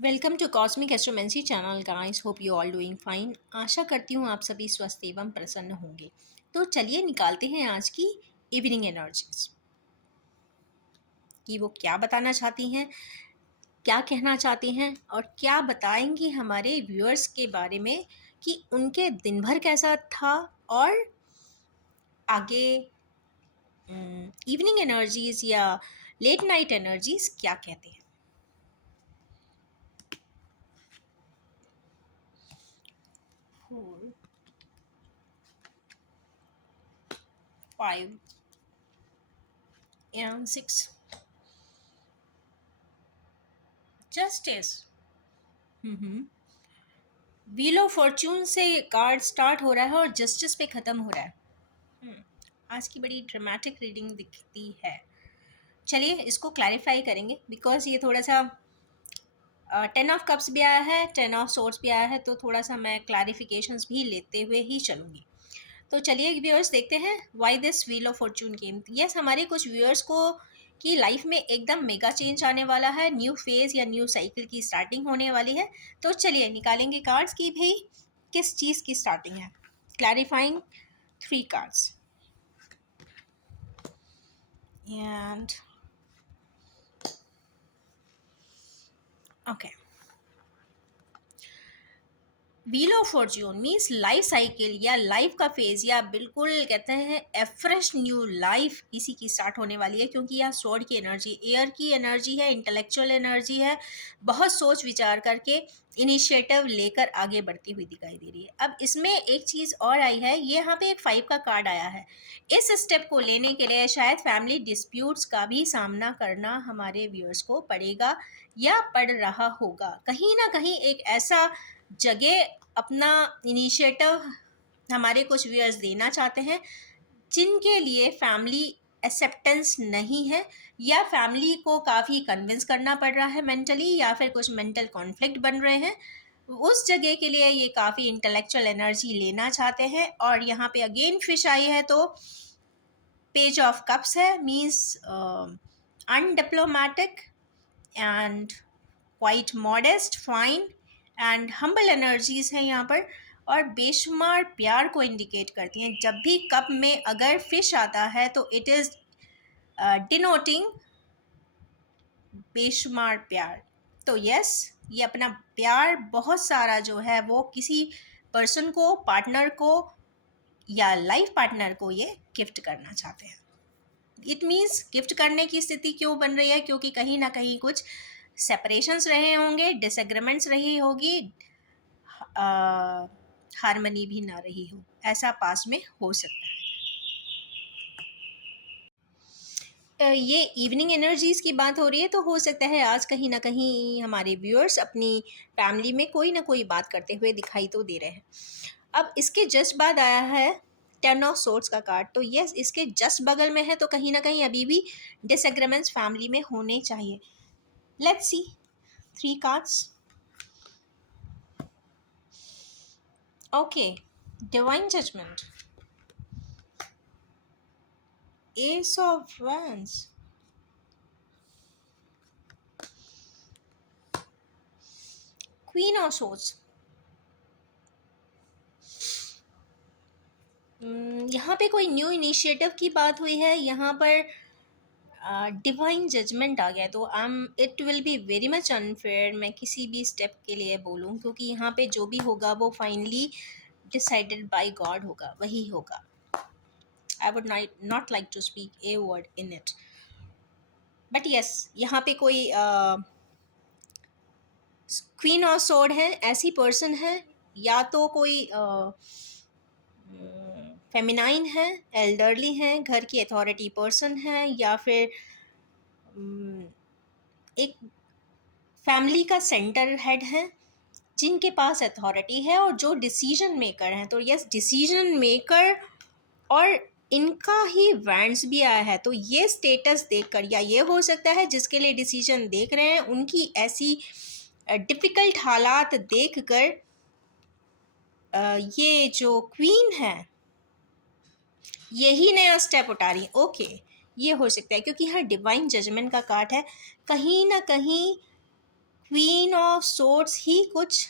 Welcome to cosmic astromancy channel guys. Hope you all doing fine. आशा करती हूँ आप सभी स्वस्थ एवं प्रसन्न होंगे। तो चलिए निकालते हैं आज की इवनिंग एनर्जीज कि वो क्या बताना चाहती हैं, क्या कहना चाहती हैं और क्या बताएंगी हमारे व्यूअर्स के बारे में कि उनके दिन भर कैसा था और आगे इवनिंग एनर्जीज या लेट नाइट एनर्जीज क्या कहते हैं। 4 5 and 6 justice. Wheel of Fortune से कार्ड स्टार्ट हो रहा है और जस्टिस पे ख़त्म हो रहा है। आज की बड़ी ड्रामेटिक रीडिंग दिखती है। चलिए इसको क्लैरिफाई करेंगे बिकॉज ये थोड़ा सा 10 ऑफ कप्स भी आया है, 10 ऑफ सोर्ड्स भी आया है, तो थोड़ा सा मैं क्लैरिफिकेशंस भी लेते हुए ही चलूँगी। तो चलिए व्यूअर्स देखते हैं why this wheel of Fortune came. Yes, हमारे कुछ व्यूअर्स को की लाइफ में एकदम मेगा चेंज आने वाला है, न्यू फेज या न्यू साइकिल की स्टार्टिंग होने वाली है। तो चलिए निकालेंगे कार्ड्स की भाई किस चीज़ की स्टार्टिंग है। Clarifying 3 cards and okay. Wheel of Fortune means life cycle या लाइफ का फेज या बिल्कुल कहते हैं ए फ्रेश न्यू लाइफ किसी की स्टार्ट होने वाली है, क्योंकि यह स्वॉर्ड की एनर्जी, एयर की एनर्जी है, इंटेलेक्चुअल एनर्जी है। बहुत सोच विचार करके इनिशिएटिव लेकर आगे बढ़ती हुई दिखाई दे रही है। अब इसमें एक चीज़ और आई है, ये यहाँ पे एक 5 का कार्ड आया है। इस स्टेप को लेने के लिए शायद फैमिली डिस्प्यूट्स का भी सामना करना हमारे व्यूअर्स को पड़ेगा या पड़ रहा होगा। कहीं ना कहीं एक ऐसा जगह अपना इनिशिएटिव हमारे कुछ व्यूअर्स देना चाहते हैं जिनके लिए फैमिली एक्सेप्टेंस नहीं है या फैमिली को काफ़ी कन्विंस करना पड़ रहा है मेंटली, या फिर कुछ मेंटल कॉन्फ्लिक्ट बन रहे हैं। उस जगह के लिए ये काफ़ी इंटेलेक्चुअल एनर्जी लेना चाहते हैं। और यहाँ पे अगेन फिश आई है तो पेज ऑफ कप्स है, means undiplomatic and quite modest, fine and humble energies हैं यहाँ पर, और बेशुमार प्यार को इंडिकेट करती हैं। जब भी कप में अगर फिश आता है तो इट इज़ डिनोटिंग बेशुमार प्यार। तो यस, ये अपना प्यार बहुत सारा जो है वो किसी पर्सन को, पार्टनर को या लाइफ पार्टनर को ये गिफ्ट करना चाहते हैं। इट मीन्स गिफ्ट करने की स्थिति क्यों बन रही है, क्योंकि कहीं ना कहीं कुछ सेपरेशंस रहे होंगे, डिसएग्रीमेंट्स रही होगी, हारमनी भी ना रही हो, ऐसा पास में हो सकता है। ये इवनिंग एनर्जीज़ की बात हो रही है, तो हो सकता है आज कहीं ना कहीं हमारे व्यूअर्स अपनी फैमिली में कोई ना कोई बात करते हुए दिखाई तो दे रहे हैं। अब इसके जस्ट बाद आया है 10 ऑफ सोर्ड्स का कार्ड। तो यस, इसके जस्ट बगल में है, तो कहीं ना कहीं अभी भी डिसएग्रीमेंट्स फैमिली में होने चाहिए। Let's see 3 cards. Okay, divine judgment, ace of wands, queen of swords. यहाँ पे कोई न्यू इनिशिएटिव की बात हुई है, यहाँ पर डिवाइन जजमेंट आ गया। तो it will be very much unfair मैं किसी भी स्टेप के लिए बोलूँ, क्योंकि यहाँ पे जो भी होगा वो फाइनली डिसाइडेड बाय गॉड होगा, वही होगा। I would not like to speak a word in it, but yes, यहाँ पे कोई क्वीन ऑफ सोर्ड है, ऐसी पर्सन है, या तो कोई फेमिनाइन है, एल्डरली है, घर की अथॉरिटी पर्सन है, या फिर एक फैमिली का सेंटर हेड है जिनके पास अथॉरिटी है और जो डिसीजन मेकर हैं। तो यस, डिसीजन मेकर, और इनका ही वैंड्स भी आया है। तो ये स्टेटस देखकर, या ये हो सकता है जिसके लिए डिसीजन देख रहे हैं उनकी ऐसी डिफ़िकल्ट हालात देखकर ये जो क्वीन है यही नया स्टेप उठा रही है। ओके, ये हो सकता है क्योंकि यहाँ डिवाइन जजमेंट का कार्ड है। कहीं ना कहीं क्वीन ऑफ सोर्ड्स ही कुछ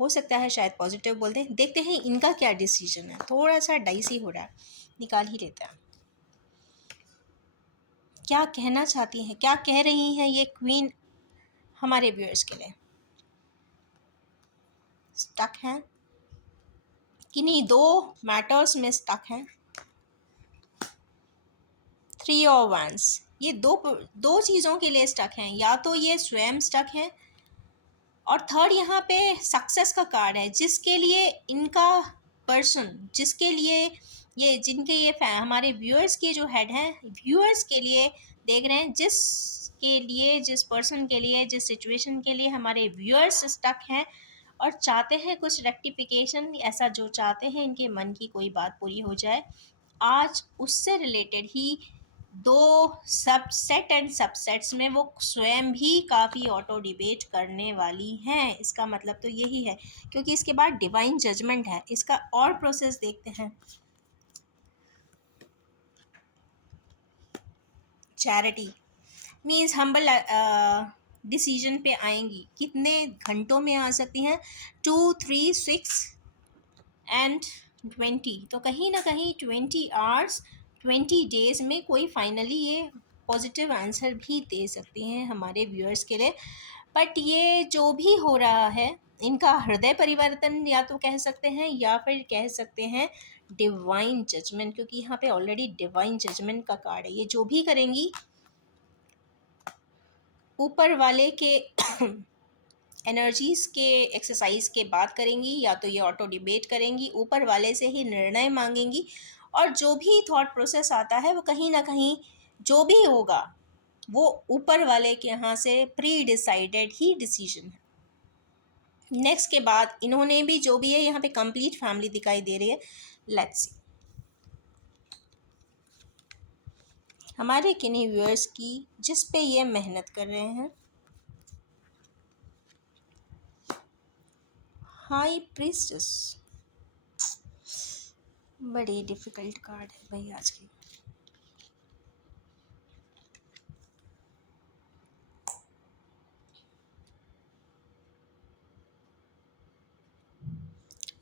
हो सकता है, शायद पॉजिटिव बोलते हैं। देखते हैं इनका क्या डिसीजन है, थोड़ा सा डाइसी हो रहा है, निकाल ही लेते हैं। क्या कहना चाहती हैं, क्या कह रही हैं ये क्वीन हमारे व्यूअर्स के लिए? स्टक हैं, किन्हीं दो मैटर्स में स्टक हैं। थ्री ऑफ वंस, ये दो दो चीज़ों के लिए स्टक हैं, या तो ये स्वयं स्टक हैं, और थर्ड यहाँ पे सक्सेस का कार्ड है, जिसके लिए इनका पर्सन, जिसके लिए ये, जिनके ये हमारे व्यूअर्स के जो हेड हैं, व्यूअर्स के लिए देख रहे हैं, जिसके लिए, जिस पर्सन के लिए, जिस सिचुएशन के लिए हमारे व्यूअर्स स्टक हैं और चाहते हैं कुछ रेक्टिफिकेशन, ऐसा जो चाहते हैं इनके मन की कोई बात पूरी हो जाए, आज उससे रिलेटेड ही दो सबसेट एंड सबसेट्स में वो स्वयं भी काफ़ी ऑटो डिबेट करने वाली हैं। इसका मतलब तो यही है, क्योंकि इसके बाद डिवाइन जजमेंट है। इसका और प्रोसेस देखते हैं। चैरिटी मीन्स हम्बल डिसीजन पे आएंगी, कितने घंटों में आ सकती हैं? 2, 3, 6 एंड 20, तो कहीं ना कहीं 20 आवर्स, 20 डेज में कोई फाइनली ये पॉजिटिव आंसर भी दे सकती हैं हमारे व्यूअर्स के लिए। बट ये जो भी हो रहा है, इनका हृदय परिवर्तन या तो कह सकते हैं, या फिर कह सकते हैं डिवाइन जजमेंट, क्योंकि यहाँ पे ऑलरेडी डिवाइन जजमेंट का कार्ड है। ये जो भी करेंगी ऊपर वाले के एनर्जीज़ के एक्सरसाइज के बाद करेंगी, या तो ये ऑटो डिबेट करेंगी, ऊपर वाले से ही निर्णय मांगेंगी, और जो भी थॉट प्रोसेस आता है वो कहीं ना कहीं जो भी होगा वो ऊपर वाले के यहाँ से प्री डिसाइडेड ही डिसीजन है। नेक्स्ट के बाद इन्होंने भी जो भी है, यहाँ पे कंप्लीट फैमिली दिखाई दे रही है। लेट्स सी हमारे किन्हीं व्यूअर्स की जिस पे ये मेहनत कर रहे हैं। हाई प्रीस्टेस, बड़ी डिफ़िकल्ट कार्ड है भाई आज की।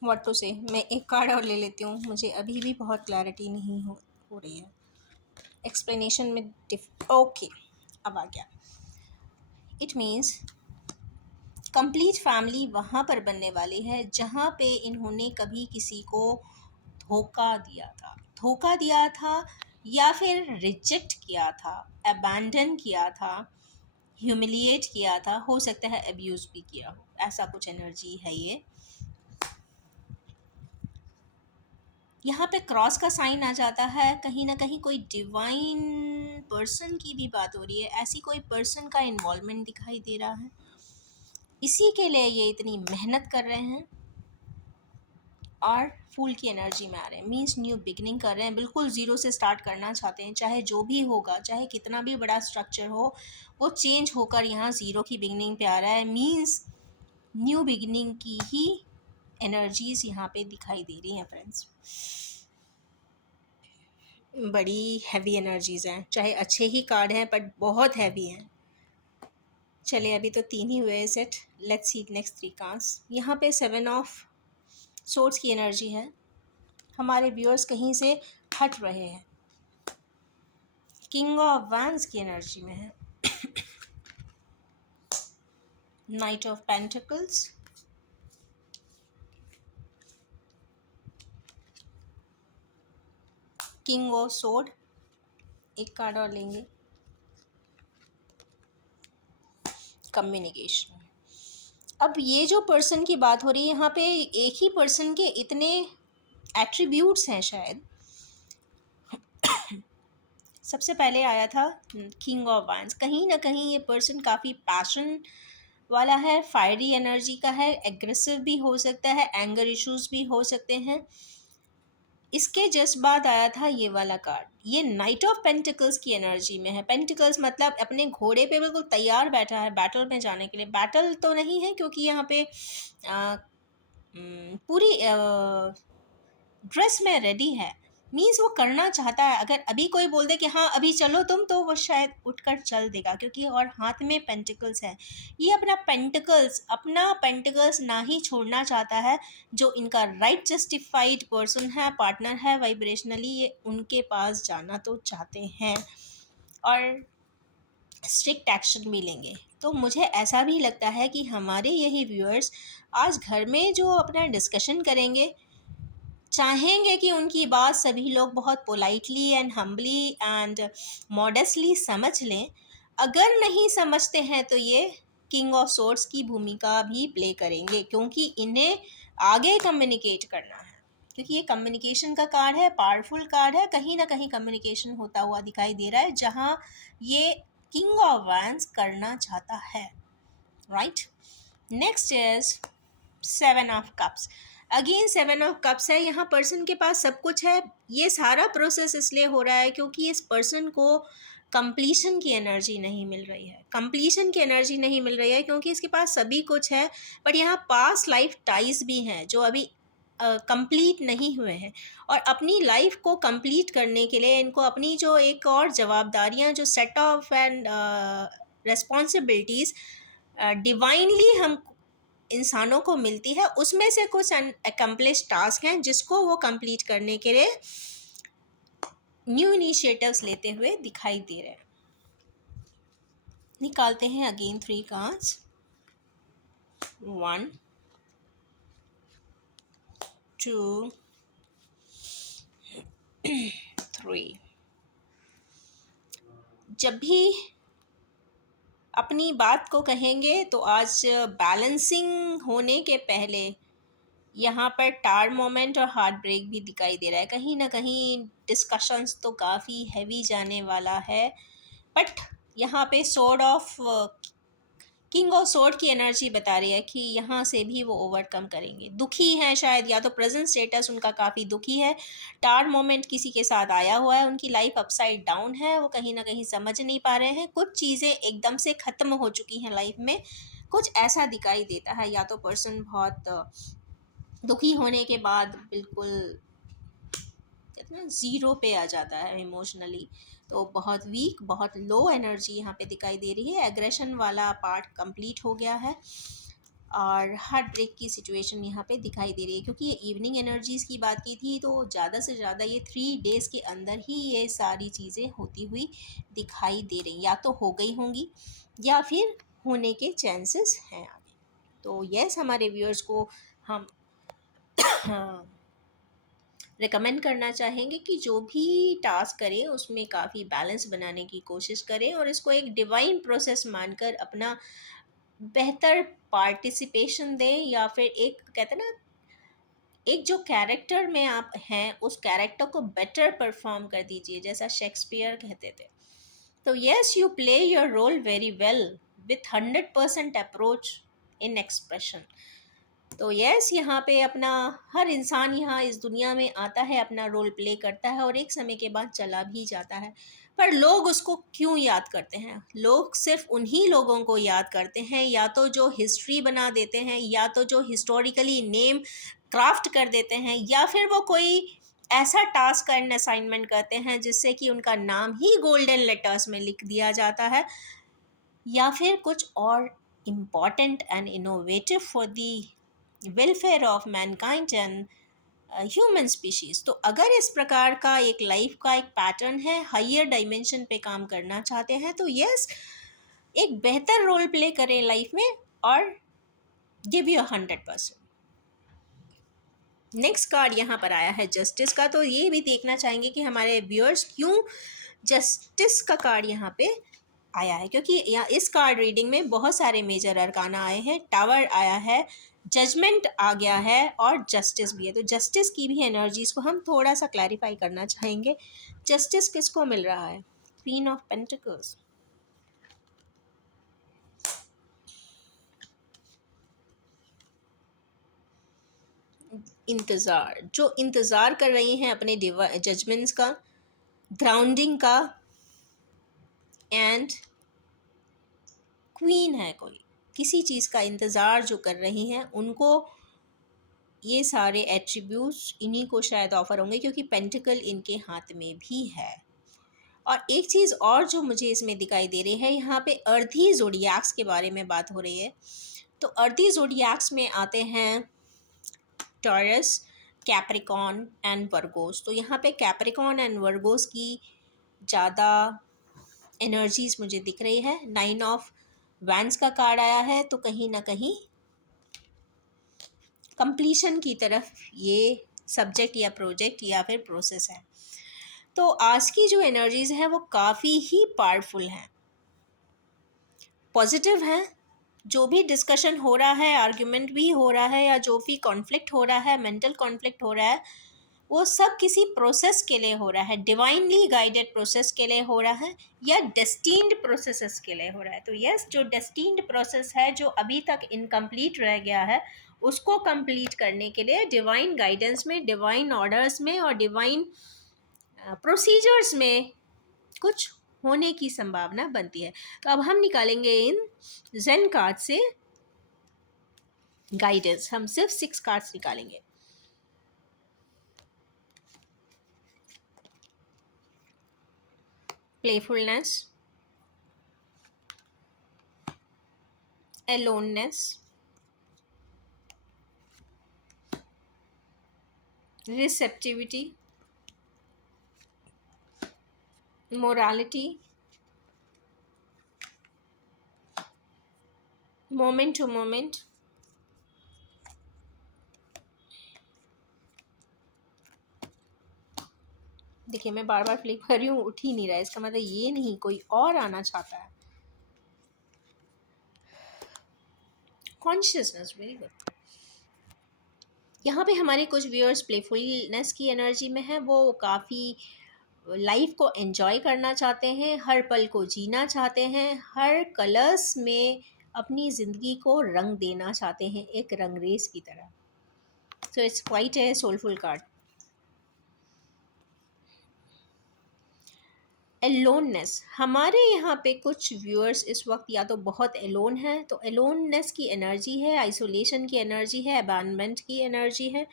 व्हाट टू से, मैं एक कार्ड और ले लेती हूँ, मुझे अभी भी बहुत क्लैरिटी नहीं हो रही है एक्सप्लेनेशन में। ओके, अब आ गया। इट मीन्स कंप्लीट फैमिली वहाँ पर बनने वाली है जहाँ पे इन्होंने कभी किसी को धोखा दिया था, या फिर रिजेक्ट किया था, अबैंडन किया था, ह्यूमिलिएट किया था, हो सकता है अब्यूज़ भी किया हो, ऐसा कुछ एनर्जी है ये। यहाँ पे क्रॉस का साइन आ जाता है, कहीं ना कहीं कोई डिवाइन पर्सन की भी बात हो रही है, ऐसी कोई पर्सन का इन्वॉल्वमेंट दिखाई दे रहा है, इसी के लिए ये इतनी मेहनत कर रहे हैं और फूल की एनर्जी में आ रहे हैं। मीन्स न्यू बिगनिंग कर रहे हैं, बिल्कुल ज़ीरो से स्टार्ट करना चाहते हैं, चाहे जो भी होगा, चाहे कितना भी बड़ा स्ट्रक्चर हो, वो चेंज होकर यहाँ ज़ीरो की बिगनिंग पे आ रहा है। मीन्स न्यू बिगनिंग की ही एनर्जीज़ यहाँ पे दिखाई दे रही हैं फ्रेंड्स। बड़ी हैवी एनर्जीज़ हैं, चाहे अच्छे ही कार्ड हैं बट बहुत हैवी हैं। चलिए अभी तो 3 ही हुए set, let's see next 3 cards. यहाँ पे 7 ऑफ सोर्ड्स की एनर्जी है, हमारे व्यूअर्स कहीं से हट रहे हैं। किंग ऑफ वैंड्स की एनर्जी में है, night of pentacles, king of sword, एक कार्ड और लेंगे, कम्युनिकेशन। अब ये जो पर्सन की बात हो रही है, यहाँ पे एक ही पर्सन के इतने एट्रीब्यूट्स हैं शायद। सबसे पहले आया था किंग ऑफ वैंड्स, कहीं ना कहीं ये पर्सन काफ़ी पैशन वाला है, फायरी एनर्जी का है, एग्रेसिव भी हो सकता है, एंगर इश्यूज भी हो सकते हैं। इसके जस्ट बाद आया था ये वाला कार्ड, ये नाइट ऑफ पेंटिकल्स की एनर्जी में है। पेंटिकल्स मतलब अपने घोड़े पे बिल्कुल तैयार बैठा है बैटल में जाने के लिए। बैटल तो नहीं है क्योंकि यहाँ पे पूरी ड्रेस में रेडी है, मीन्स वो करना चाहता है। अगर अभी कोई बोल दे कि हाँ अभी चलो तुम, तो वो शायद उठकर चल देगा, क्योंकि और हाथ में पेंटिकल्स है। ये अपना पेंटिकल्स ना ही छोड़ना चाहता है। जो इनका राइट जस्टिफाइड पर्सन है, पार्टनर है वाइब्रेशनली, ये उनके पास जाना तो चाहते हैं और स्ट्रिक्ट एक्शन भी लेंगे। तो मुझे ऐसा भी लगता है कि हमारे यही व्यूअर्स आज घर में जो अपना डिस्कशन करेंगे, चाहेंगे कि उनकी बात सभी लोग बहुत politely and humbly and modestly समझ लें। अगर नहीं समझते हैं तो ये किंग ऑफ सोर्ड्स की भूमिका भी प्ले करेंगे, क्योंकि इन्हें आगे कम्युनिकेट करना है। क्योंकि ये कम्युनिकेशन का कार्ड है, पावरफुल कार्ड है, कहीं ना कहीं कम्युनिकेशन होता हुआ दिखाई दे रहा है जहाँ ये किंग ऑफ वैंस करना चाहता है। Right, next is seven of cups. Again seven of cups है, यहाँ पर्सन के पास सब कुछ है। ये सारा प्रोसेस इसलिए हो रहा है क्योंकि इस पर्सन को कंप्लीशन की एनर्जी नहीं मिल रही है। कंप्लीशन की एनर्जी नहीं मिल रही है क्योंकि इसके पास सभी कुछ है, बट यहाँ पास्ट लाइफ टाइज भी हैं जो अभी कंप्लीट नहीं हुए हैं। और अपनी लाइफ को कंप्लीट करने के लिए इनको अपनी जो एक और जवाबदारियाँ, जो set of and responsibilities divinely हम इंसानों को मिलती है, उसमें से कुछ अनअकम्प्लिश टास्क हैं जिसको वो कंप्लीट करने के लिए न्यू इनिशिएटिव्स लेते हुए दिखाई दे रहे हैं। निकालते हैं अगेन 3 कार्ड्स। 1 2 3। जब भी अपनी बात को कहेंगे तो आज बैलेंसिंग होने के पहले यहाँ पर टार मोमेंट और हार्ट ब्रेक भी दिखाई दे रहा है। कहीं ना कहीं डिस्कशंस तो काफ़ी हैवी जाने वाला है, बट यहाँ पे sword of king of sword की एनर्जी बता रही है कि यहाँ से भी वो ओवरकम करेंगे। दुखी हैं शायद, या तो प्रेजेंट स्टेटस उनका काफ़ी दुखी है। टार मोमेंट किसी के साथ आया हुआ है, उनकी लाइफ अपसाइड डाउन है, वो कहीं ना कहीं समझ नहीं पा रहे हैं। कुछ चीज़ें एकदम से ख़त्म हो चुकी हैं लाइफ में, कुछ ऐसा दिखाई देता है। या तो पर्सन बहुत दुखी होने के बाद बिल्कुल कहते हैं ज़ीरो पे आ जाता है इमोशनली, तो बहुत वीक, बहुत लो एनर्जी यहाँ पे दिखाई दे रही है। एग्रेशन वाला पार्ट कंप्लीट हो गया है और हार्ट ब्रेक की सिचुएशन यहाँ पे दिखाई दे रही है। क्योंकि ये इवनिंग एनर्जीज़ की बात की थी, तो ज़्यादा से ज़्यादा ये 3 डेज़ के अंदर ही ये सारी चीज़ें होती हुई दिखाई दे रही, या तो हो गई होंगी या फिर होने के चांसेस हैं आगे। तो यस, हमारे व्यूअर्स को हम रिकमेंड करना चाहेंगे कि जो भी टास्क करें उसमें काफ़ी बैलेंस बनाने की कोशिश करें और इसको एक डिवाइन प्रोसेस मानकर अपना बेहतर पार्टिसिपेशन दें, या फिर एक कहते हैं ना, एक जो कैरेक्टर में आप हैं उस कैरेक्टर को बेटर परफॉर्म कर दीजिए, जैसा शेक्सपियर कहते थे। तो yes, you play your role very well with 100% approach in expression. तो यस, यहाँ पे अपना हर इंसान यहाँ इस दुनिया में आता है, अपना रोल प्ले करता है और एक समय के बाद चला भी जाता है। पर लोग उसको क्यों याद करते हैं? लोग सिर्फ उन्हीं लोगों को याद करते हैं, या तो जो हिस्ट्री बना देते हैं, या तो जो हिस्टोरिकली नेम क्राफ्ट कर देते हैं, या फिर वो कोई ऐसा टास्क एंड असाइनमेंट करते हैं जिससे कि उनका नाम ही गोल्डन लेटर्स में लिख दिया जाता है, या फिर कुछ और important and innovative for the welfare of Mankind and human species. तो अगर इस प्रकार का एक लाइफ का एक पैटर्न है, हाइयर डायमेंशन पे काम करना चाहते हैं, तो यस, एक बेहतर रोल प्ले करें लाइफ में और गिव यू 100%। नेक्स्ट कार्ड यहाँ पर आया है जस्टिस का। तो ये भी देखना चाहेंगे कि हमारे व्यूअर्स क्यों जस्टिस का कार्ड यहाँ पे आया है, क्योंकि यहाँ इस कार्ड रीडिंग में बहुत सारे मेजर अरकाना आए हैं। टावर आया है, जजमेंट आ गया है और जस्टिस भी है। तो जस्टिस की भी एनर्जीज को हम थोड़ा सा क्लैरिफाई करना चाहेंगे। जस्टिस किसको मिल रहा है? Queen of pentacles. इंतज़ार, जो इंतज़ार कर रही हैं अपने जजमेंट्स का, ग्राउंडिंग का, एंड क्वीन है कोई, किसी चीज़ का इंतज़ार जो कर रही हैं, उनको ये सारे एट्रीब्यूट्स इन्हीं को शायद ऑफर होंगे क्योंकि पेंटिकल इनके हाथ में भी है। और एक चीज़ और जो मुझे इसमें दिखाई दे रही है, यहाँ पे अर्धी ज़ोडिएक्स के बारे में बात हो रही है। तो अर्धी ज़ोडिएक्स में आते हैं टॉरस, कैप्रिकॉर्न एंड वर्गोस। तो यहाँ पे कैप्रिकॉर्न एंड वर्गोस की ज़्यादा एनर्जीज मुझे दिख रही है। 9 ऑफ वैंस का कार्ड आया है, तो कहीं ना कहीं कंप्लीशन की तरफ ये सब्जेक्ट या प्रोजेक्ट या फिर प्रोसेस है। तो आज की जो एनर्जीज हैं वो काफ़ी ही पावरफुल हैं, पॉजिटिव हैं। जो भी डिस्कशन हो रहा है, आर्ग्यूमेंट भी हो रहा है, या जो भी कॉन्फ्लिक्ट हो रहा है, मेंटल कॉन्फ्लिक्ट हो रहा है, वो सब किसी प्रोसेस के लिए हो रहा है, डिवाइनली गाइडेड प्रोसेस के लिए हो रहा है, या डेस्टिन्ड प्रोसेसेस के लिए हो रहा है। तो यस, जो डेस्टिन्ड प्रोसेस है, जो अभी तक इनकम्प्लीट रह गया है, उसको कंप्लीट करने के लिए डिवाइन गाइडेंस में, डिवाइन ऑर्डर्स में और डिवाइन प्रोसीजर्स में कुछ होने की संभावना बनती है। तो अब हम निकालेंगे इन जेन कार्ड से गाइडेंस। हम सिर्फ 6 कार्ड्स निकालेंगे। Playfulness, aloneness, receptivity, morality, moment to moment, देखिए मैं बार बार फ्लिप कर रही हूँ, उठ ही नहीं रहा है, इसका मतलब ये नहीं कोई और आना चाहता है। Consciousness, very good. यहाँ पे हमारे कुछ व्यूअर्स प्लेफुलनेस की एनर्जी में है, वो काफ़ी लाइफ को एंजॉय करना चाहते हैं, हर पल को जीना चाहते हैं, हर कलर्स में अपनी ज़िंदगी को रंग देना चाहते हैं, एक रंगरेज की तरह। So it's quite a soulful card. Aloneness, हमारे यहाँ पे कुछ व्यूअर्स इस वक्त या तो बहुत एलोन है, तो एलोननेस की एनर्जी है, आइसोलेशन की एनर्जी है, अबैंडनमेंट की एनर्जी है,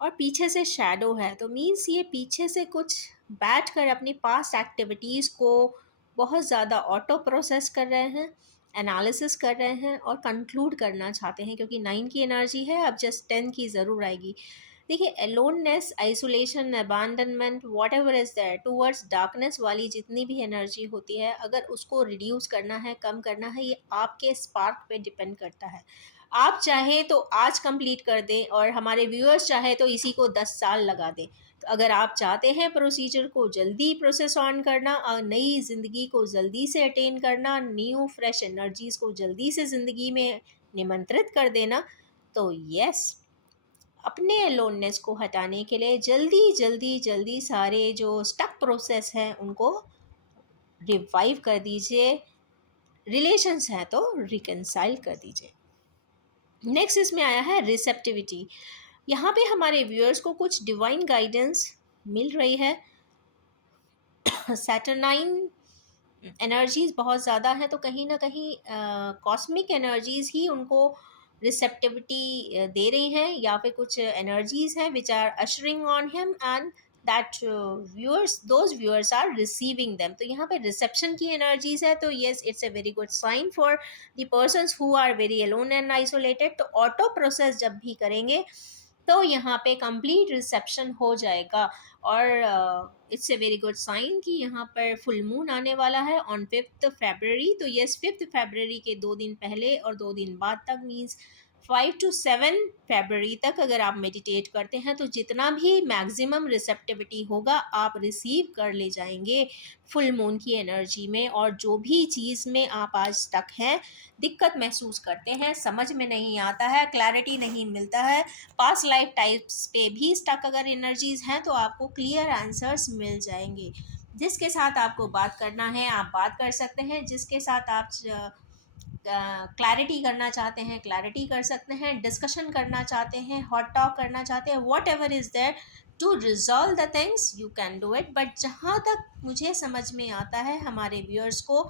और पीछे से शैडो है। तो मीन्स ये पीछे से कुछ बैठ कर अपनी पास्ट एक्टिविटीज़ को बहुत ज़्यादा ऑटो प्रोसेस कर रहे हैं, एनालिसिस कर रहे हैं और कंक्लूड करना चाहते हैं, क्योंकि 9 की एनर्जी है, अब जस्ट 10 की ज़रूर आएगी। देखिए, aloneness, isolation, abandonment, whatever is there, towards darkness वाली जितनी भी एनर्जी होती है, अगर उसको रिड्यूस करना है, कम करना है, ये आपके स्पार्क पे डिपेंड करता है। आप चाहें तो आज कंप्लीट कर दें, और हमारे व्यूअर्स चाहे तो इसी को 10 साल लगा दें। तो अगर आप चाहते हैं प्रोसीजर को जल्दी प्रोसेस ऑन करना और नई ज़िंदगी को जल्दी से अटेन करना, न्यू फ्रेश एनर्जीज़ को जल्दी से ज़िंदगी में निमंत्रित कर देना, तो यस, अपने अलोननेस को हटाने के लिए जल्दी जल्दी जल्दी सारे जो स्टक प्रोसेस हैं उनको रिवाइव कर दीजिए, रिलेशंस हैं तो रिकनसाइल कर दीजिए। नेक्स्ट इसमें आया है रिसेप्टिविटी। यहाँ पे हमारे व्यूअर्स को कुछ डिवाइन गाइडेंस मिल रही है। सैटरनाइन एनर्जीज बहुत ज़्यादा हैं, तो कहीं ना कहीं कॉस्मिक एनर्जीज ही उनको रिसेप्टिविटी दे रही हैं, या फिर कुछ एनर्जीज हैं which are ushering on him and that viewers, those viewers are receiving them. तो यहाँ पे रिसेप्शन की एनर्जीज है, तो yes, it's a very good sign for the persons who are very alone and isolated. तो auto process जब भी करेंगे तो यहाँ पे कंप्लीट रिसेप्शन हो जाएगा। और it's a very good sign कि यहाँ पर फुल मून आने वाला है ऑन 5 फरवरी। तो यस, 5 फरवरी के 2 दिन पहले और 2 दिन बाद तक, मीन्स 5 to 7 फरवरी तक अगर आप मेडिटेट करते हैं तो जितना भी मैक्सिमम रिसेप्टिविटी होगा आप रिसीव कर ले जाएंगे फुल मून की एनर्जी में। और जो भी चीज़ में आप आज स्टक हैं, दिक्कत महसूस करते हैं, समझ में नहीं आता है, क्लैरिटी नहीं मिलता है, पास्ट लाइफ टाइप्स पे भी स्टक अगर एनर्जीज हैं, तो आपको क्लियर आंसर्स मिल जाएंगे। जिसके साथ आपको बात करना है आप बात कर सकते हैं, जिसके साथ आप क्लैरिटी करना चाहते हैं क्लैरिटी कर सकते हैं, डिस्कशन करना चाहते हैं, हॉट टॉक करना चाहते हैं, whatever is there to resolve the things, you can do it. But जहाँ तक मुझे समझ में आता है, हमारे व्यूअर्स को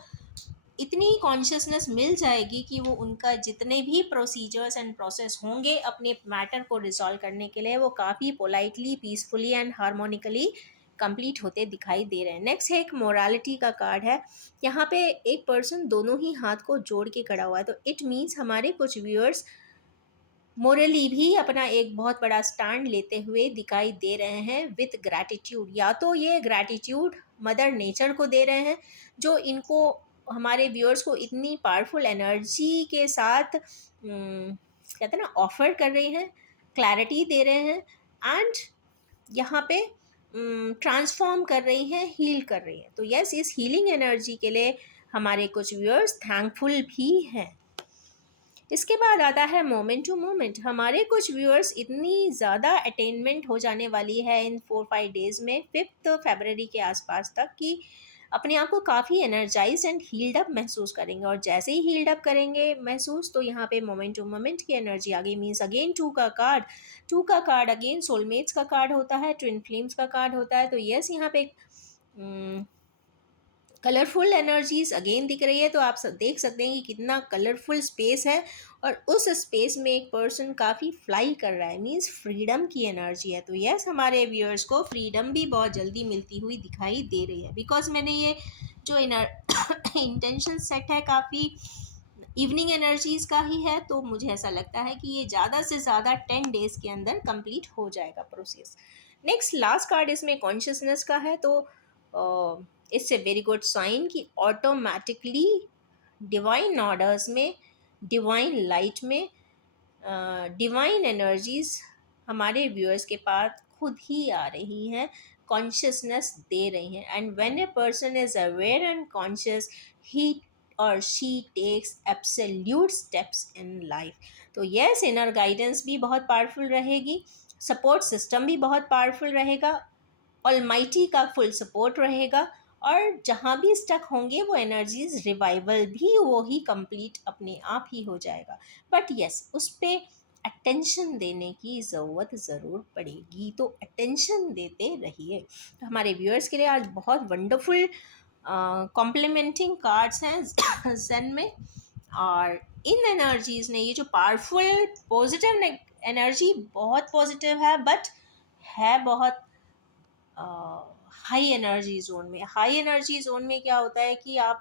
इतनी कॉन्शियसनेस मिल जाएगी कि वो उनका जितने भी प्रोसीजर्स एंड प्रोसेस होंगे अपने मैटर को रिजॉल्व करने के लिए, वो काफ़ी politely, peacefully and harmonically complete होते दिखाई दे रहे हैं। नेक्स्ट है एक मोरालिटी का कार्ड है। यहाँ पे एक पर्सन दोनों ही हाथ को जोड़ के खड़ा हुआ है, तो इट मीन्स हमारे कुछ व्यूअर्स मोरली भी अपना एक बहुत बड़ा स्टैंड लेते हुए दिखाई दे रहे हैं विथ ग्रैटिट्यूड। या तो ये ग्रैटिट्यूड मदर नेचर को दे रहे हैं, जो इनको, हमारे व्यूअर्स को इतनी पावरफुल एनर्जी के साथ कहते हैं ना, ऑफर कर रही हैं, क्लैरिटी दे रहे हैं, एंड यहाँ पे ट्रांसफॉर्म कर रही हैं, हील कर रही हैं। तो यस, इस हीलिंग एनर्जी के लिए हमारे कुछ व्यूअर्स थैंकफुल भी हैं। इसके बाद आता है मोमेंट टू मोमेंट। हमारे कुछ व्यूअर्स इतनी ज़्यादा अटेनमेंट हो जाने वाली है इन 4-5 डेज़ में, 5 फरवरी के आसपास तक, कि अपने आप को काफ़ी एनर्जाइज एंड हील्ड अप महसूस करेंगे। और जैसे ही हील्ड अप करेंगे महसूस, तो यहाँ पे मोमेंट टू मोमेंट की एनर्जी आ गई। मीन्स अगेन टू का कार्ड अगेन सोलमेट्स का कार्ड होता है, ट्विन फ्लेम्स का कार्ड होता है। तो यस, यहाँ पे कलरफुल एनर्जीज अगेन दिख रही है। तो आप सब देख सकते हैं कि कितना कलरफुल स्पेस है, और उस स्पेस में एक पर्सन काफ़ी फ्लाई कर रहा है, मीन्स फ्रीडम की एनर्जी है। तो यस, हमारे व्यूअर्स को फ्रीडम भी बहुत जल्दी मिलती हुई दिखाई दे रही है। बिकॉज मैंने ये जो इंटेंशन सेट है काफ़ी इवनिंग एनर्जीज़ का ही है, तो मुझे ऐसा लगता है कि ये ज़्यादा से ज़्यादा 10 डेज़ के अंदर कंप्लीट हो जाएगा प्रोसेस। नेक्स्ट लास्ट कार्ड इसमें कॉन्शियसनेस का है। तो it's a very good sign कि ऑटोमेटिकली डिवाइन ऑर्डर्स में, डिवाइन लाइट में, डिवाइन एनर्जीज हमारे व्यूअर्स के पास खुद ही आ रही हैं, कॉन्शियसनेस दे रही हैं। And when a person is aware and conscious, he और she takes absolute steps in life. तो यस, इनर गाइडेंस भी बहुत पावरफुल रहेगी, सपोर्ट सिस्टम भी बहुत पावरफुल रहेगा, ऑलमाइटी का फुल सपोर्ट रहेगा, और जहाँ भी स्टक होंगे वो एनर्जीज रिवाइवल भी वो ही कंप्लीट अपने आप ही हो जाएगा। बट यस, उस पर अटेंशन देने की ज़रूरत ज़रूर पड़ेगी, तो अटेंशन देते रहिए। तो हमारे व्यूअर्स के लिए आज बहुत वंडरफुल कॉम्प्लीमेंटिंग कार्ड्स हैं zen में। और इन एनर्जीज़ ने, ये जो पावरफुल पॉजिटिव एनर्जी बहुत पॉजिटिव है, बट है बहुत हाई एनर्जी जोन में। हाई एनर्जी जोन में क्या होता है कि आप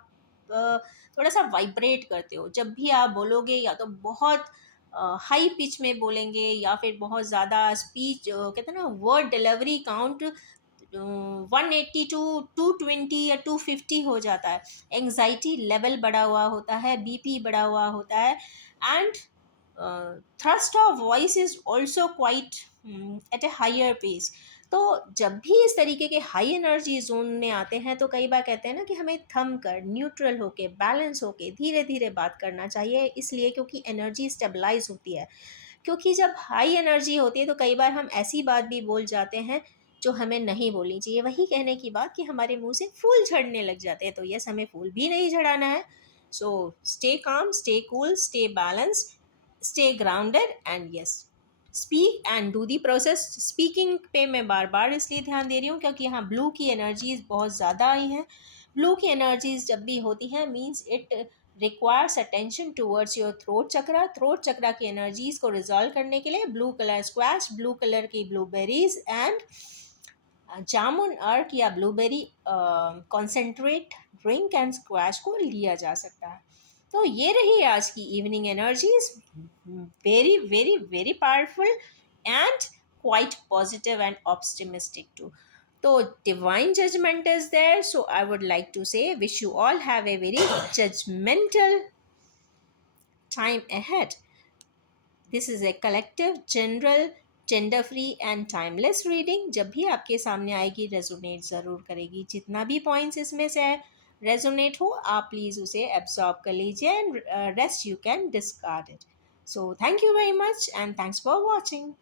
थोड़ा सा वाइब्रेट करते हो। जब भी आप बोलोगे, या तो बहुत हाई पिच में बोलेंगे, या फिर बहुत ज़्यादा स्पीच, कहते हैं ना, वर्ड डिलीवरी काउंट 180 टू 220 या 250 हो जाता है। एंग्जाइटी लेवल बढ़ा हुआ होता है, बीपी बढ़ा हुआ होता है, and thrust of voice is also quite at a higher pace. तो जब भी इस तरीके के हाई एनर्जी जोन में आते हैं, तो कई बार कहते हैं ना कि हमें थम कर, न्यूट्रल होके, बैलेंस होके, धीरे धीरे बात करना चाहिए, इसलिए क्योंकि एनर्जी स्टेबलाइज होती है। क्योंकि जब हाई एनर्जी होती है तो कई बार हम ऐसी बात भी बोल जाते हैं जो हमें नहीं बोलनी चाहिए। वही कहने की बात कि हमारे मुंह से फूल झड़ने लग जाते हैं। तो यस, हमें फूल भी नहीं झड़ाना है। So stay calm, stay cool, stay balance, stay grounded, and yes, speak and do the process. Speaking पे मैं बार बार इसलिए ध्यान दे रही हूँ क्योंकि यहाँ ब्लू की एनर्जीज बहुत ज़्यादा आई हैं। ब्लू की एनर्जीज जब भी होती हैं, means it requires attention towards your throat chakra. Throat chakra की एनर्जीज को रिजॉल्व करने के लिए blue colour squash, blue colour की ब्लूबेरीज एंड जामुन अर्क या blueberry concentrate drink and squash को लिया जा सकता है। तो ये रही आज की evening energies, very very very powerful and quite positive and optimistic too. तो divine judgment is there, so I would like to say wish you all have a very judgmental time ahead. This is a collective, general, gender free and timeless reading. जब भी आपके सामने आएगी resonate ज़रूर करेगी। जितना भी पॉइंट्स इसमें से रेजोनेट हो, आप प्लीज़ उसे एब्जॉर्ब कर लीजिए, and rest you can discard it. So thank you very much and thanks for watching.